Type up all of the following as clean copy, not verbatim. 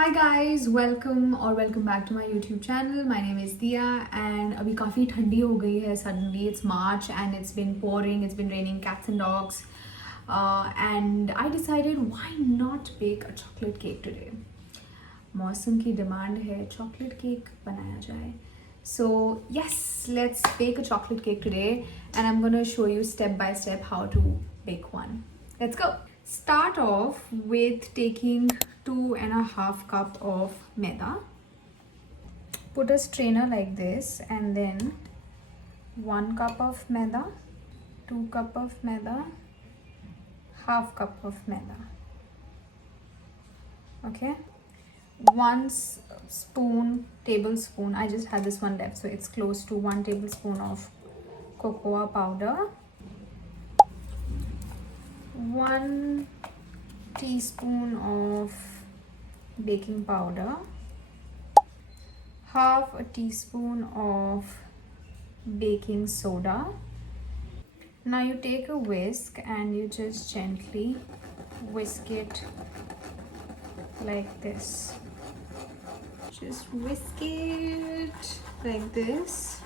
Hi guys, welcome back to my YouTube channel. My name is Dia and अभी काफ़ी ठंडी हो गई है. Suddenly it's March and it's been pouring, it's been raining cats and dogs, and I decided why not bake a chocolate cake today. मौसम की demand है chocolate cake बनाया जाए. So yes, let's bake a chocolate cake today and I'm gonna show you step by step how to bake one. Let's go. Start off with taking 2.5 cup of maida. Put a strainer like this and then 1 cup of maida, 2 cup of maida, half cup of maida. Okay, 1 tablespoon. I just had this one left, so it's close to 1 tablespoon of cocoa powder, 1 teaspoon of baking powder, half a teaspoon of baking soda. Now you take a whisk and you just gently whisk it like this. Just whisk it like this.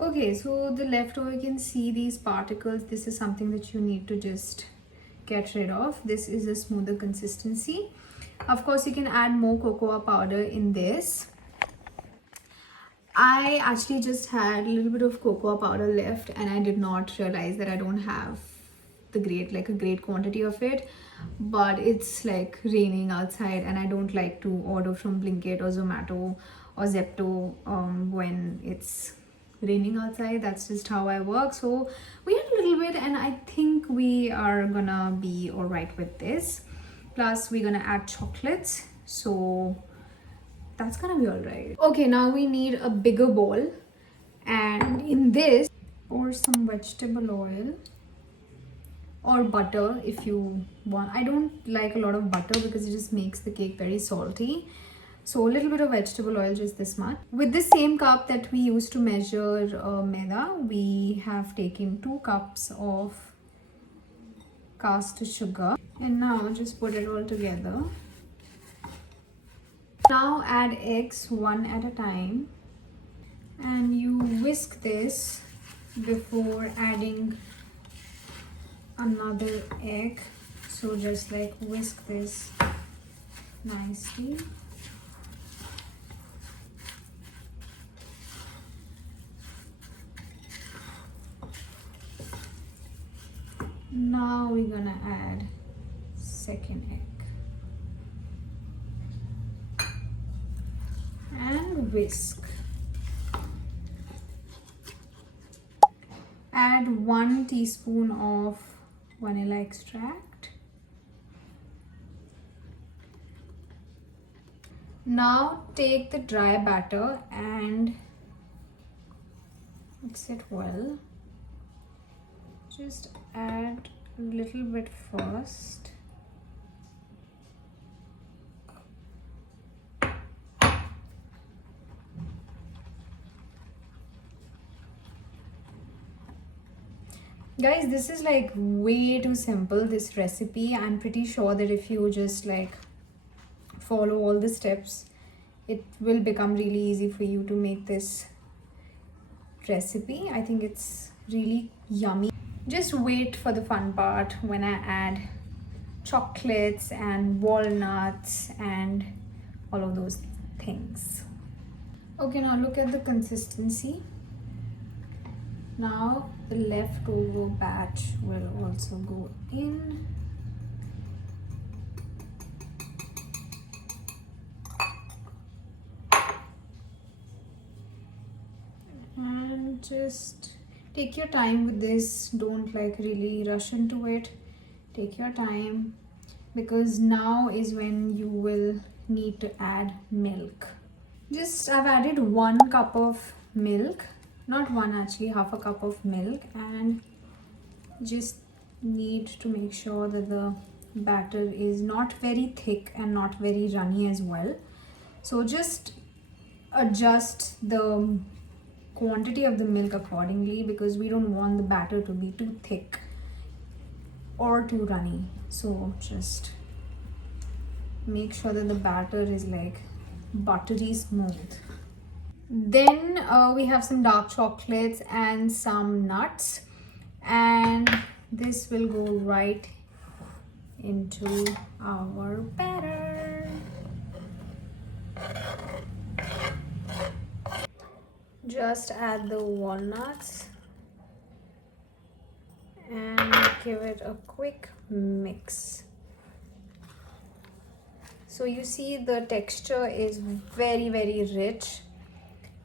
Okay, so the leftover, you can see these particles. This is something that you need to just get rid of. This is a smoother consistency. Of course, you can add more cocoa powder in this. I actually just had a little bit of cocoa powder left and I did not realize that I don't have a great quantity of it, but it's like raining outside and I don't like to order from Blinkit or Zomato or Zepto when it's raining outside. That's just how I work. So we had a little bit and I think we are gonna be all right with this. Plus we're gonna add chocolates, so that's gonna be all right. Okay, now we need a bigger bowl and in this pour some vegetable oil or butter if you want. I don't like a lot of butter because it just makes the cake very salty. So a little bit of vegetable oil, just this much. With the same cup that we used to measure maida, we have taken 2 cups of cast sugar. And now just put it all together. Now add eggs one at a time. And you whisk this before adding another egg. So just like whisk this nicely. Now we're gonna add second egg and whisk. Add 1 teaspoon of vanilla extract. Now take the dry batter and mix it well. Just add a little bit first. Guys, this is like way too simple, this recipe. I'm pretty sure that if you just like follow all the steps, it will become really easy for you to make this recipe. I think it's really yummy. Just wait for the fun part when I add chocolates and walnuts and all of those things. Okay, now look at the consistency. Now the leftover batch will also go in. And just take your time with this. Don't like really rush into it. Take your time because now is when you will need to add milk. I've added 1 cup of milk, not one actually, half a cup of milk, and just need to make sure that the batter is not very thick and not very runny as well. So just adjust the quantity of the milk accordingly because we don't want the batter to be too thick or too runny. So just make sure that the batter is like buttery smooth. Then we have some dark chocolates and some nuts, and this will go right into our batter. Just add the walnuts and give it a quick mix. So you see the texture is very rich,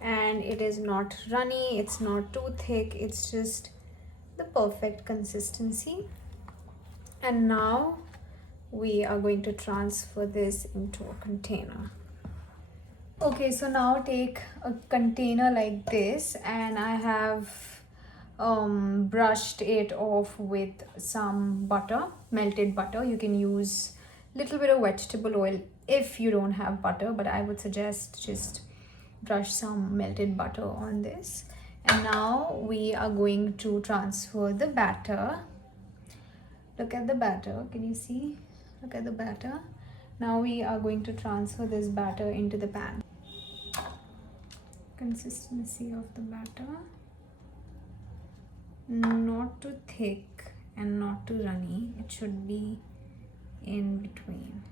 and it is not runny, it's not too thick, it's just the perfect consistency. And now we are going to transfer this into a container. Okay, so now take a container like this, and I have brushed it off with some butter, melted butter. You can use little bit of vegetable oil if you don't have butter, but I would suggest just brush some melted butter on this. And now we are going to transfer the batter. Look at the batter, can you see? Look at the batter. Now we are going to transfer this batter into the pan. Consistency of the batter, not too thick and not too runny, it should be in between.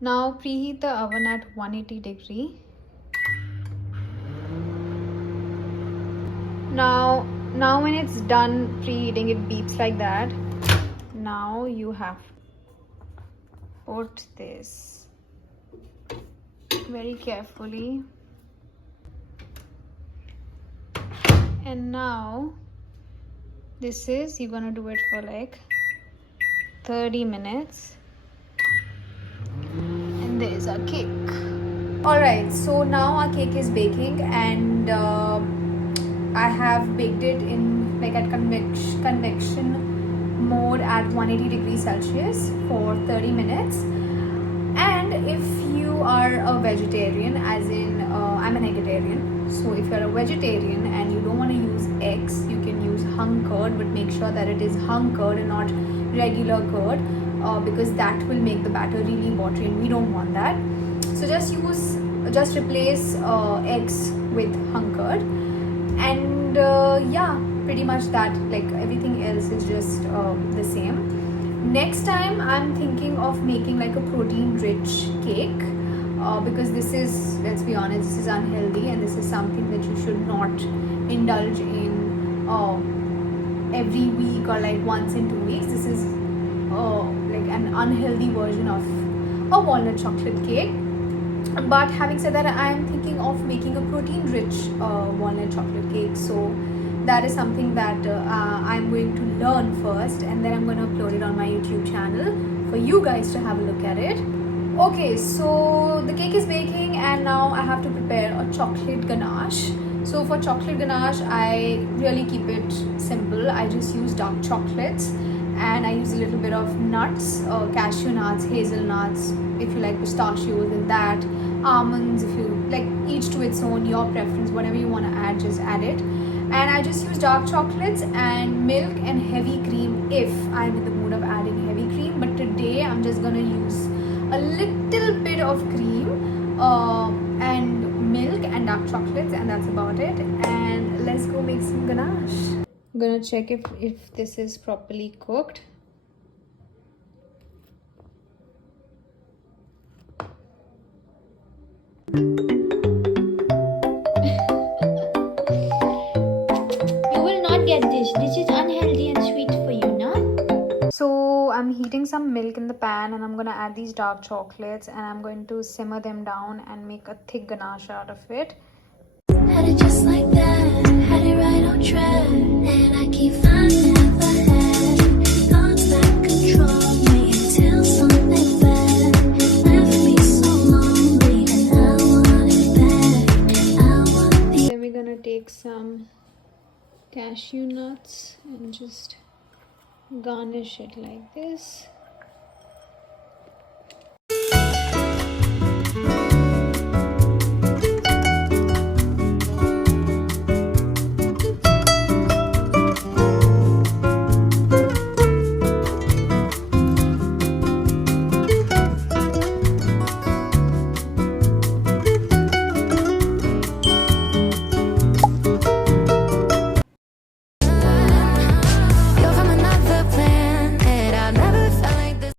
Now preheat the oven at 180 degree. Now when it's done preheating, it beeps like that. Now you have to put this very carefully. And now this is, you're gonna do it for like 30 minutes. And there's our cake. Alright, so now our cake is baking, and I have baked it in like at convection mode at 180 degrees Celsius for 30 minutes. And if you are a vegetarian, as in I'm an eggitarian, so if you're a vegetarian and you don't want to use eggs, you can use hung curd, but make sure that it is hung curd and not regular curd, because that will make the batter really watery and we don't want that. So just replace eggs with hung curd. And yeah, pretty much that, like everything else is just the same. Next time I'm thinking of making like a protein rich cake, because this is, let's be honest, this is unhealthy, and this is something that you should not indulge in every week or like once in 2 weeks. This is like an unhealthy version of a walnut chocolate cake. But having said that, I am thinking of making a protein rich walnut chocolate cake. So that is something that I'm going to learn first, and then I'm going to upload it on my YouTube channel for you guys to have a look at it. Okay, so the cake is baking, and now I have to prepare a chocolate ganache. So for chocolate ganache, I really keep it simple. I just use dark chocolates, and I use a little bit of nuts, cashew nuts, hazelnuts, if you like pistachios, and that, almonds, if you like, each to its own, your preference, whatever you want to add, just add it. And I just use dark chocolates and milk and heavy cream if I'm in the mood of adding heavy cream. But today I'm just gonna use a little bit of cream and milk and dark chocolates, and that's about it. And let's go make some ganache. I'm gonna check if this is properly cooked. You will not get this. This is unhealthy and sweet for you, no? So I'm heating some milk in the pan, and I'm gonna add these dark chocolates, and I'm going to simmer them down and make a thick ganache out of it. Had it just like that, had it right on track, and I keep finding never had thoughts that control me until something bad left me so lonely, and I want it back. I want the. Then we're gonna take some cashew nuts and just garnish it like this.